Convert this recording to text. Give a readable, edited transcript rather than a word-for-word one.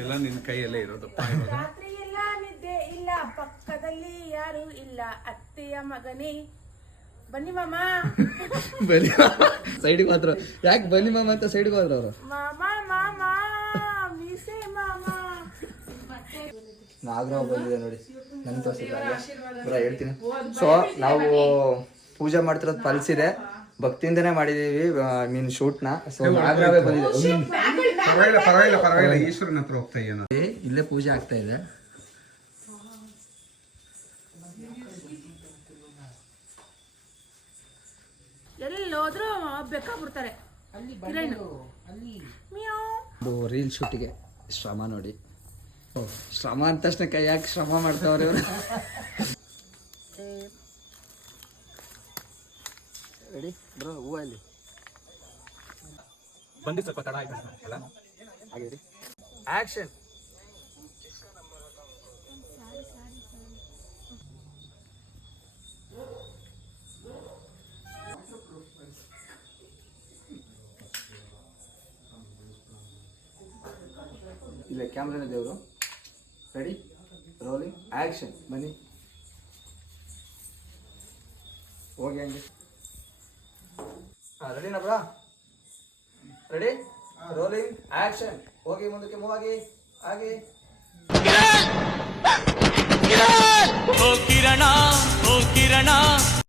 ಎಲ್ಲ ನಿನ್ನ ಕೈಯಲ್ಲೇ ಇರೋದಪ್ಪ. ರಾತ್ರಿ ಎಲ್ಲ ನಿದ್ದೆ ಇಲ್ಲ, ಪಕ್ಕದಲ್ಲಿ ಯಾರು ಇಲ್ಲ, ಅತ್ತೆಯ ಮಗನೇ ಬನ್ನಿ ಮಾಮ. ಬನ್ನಿ ಸೈಡಿಗೆ ಮಾತ್ರ ಯಾಕೆ ಬನ್ನಿ ಮಾಮ ಅಂತ ಸೈಡ್ಗೆ ಹೋದ್ರು ಅವರು. ಮಾಮ ಮಾಮ ಮೀಸೆ ಮಾಮ. ನಾಗರಾವ್ ಬಂದಿದೆ ನೋಡಿ, ನನ್ ತೋರಿಸಿದ್ರೆ ಹೇಳ್ತೀನಿ. ಸೊ ನಾವು ಪೂಜೆ ಮಾಡ್ತಿರೋದು ಪಲ್ಸಿದೆ, ಭಕ್ತಿಯಿಂದನೇ ಮಾಡಿದೀವಿ ಮೀನ್ ಶೂಟ್ ನ. ಸೊ ನಾಗರಾವೇ ಬಂದಿದೆ. ಪರವಾಗಿಲ್ಲ ಈಶ್ವರನ ಹತ್ರ ಹೋಗ್ತಾ ಏನೋ ಇಲ್ಲೇ ಪೂಜೆ ಆಗ್ತಾ ಇದೆ. ಎಲ್ಲೋದ್ರೂ ಬೇಕಾಗ್ಬಿಡ್ತಾರೆ. ರೀಲ್ ಶೂಟಿಗೆ ಶ್ರಮ ನೋಡಿ. ಶ್ರಮ ಅಂದ ತಕ್ಷಣ ಕೈ ಯಾಕೆ ಶ್ರಮ ಮಾಡ್ತಾವ್ರೆ ಇವರು. ರೆಡಿ ಬ್ರೋ, ಹೂವು ಅಲ್ಲಿ ಬಂದು ಸ್ವಲ್ಪ ತಡ ಆಯ್ತು ಅಲ್ಲ. ಹಾಗೆ ಆಕ್ಷನ್. ಇಲ್ಲ ಕ್ಯಾಮ್ರಾನೇ ದೇವರು. Ready rolling action. ಬನ್ನಿ ಹೋಗಿ ಹಂಗೆ. ಹಾಂ ರೆಡಿನಾ ಬ್ರಾ? Ready rolling action. ಹೋಗಿ ಮುಂದಕ್ಕೆ ಮೂವ್ ಆಗಿ ಹಾಗೆ. ಓ ಕಿರಣ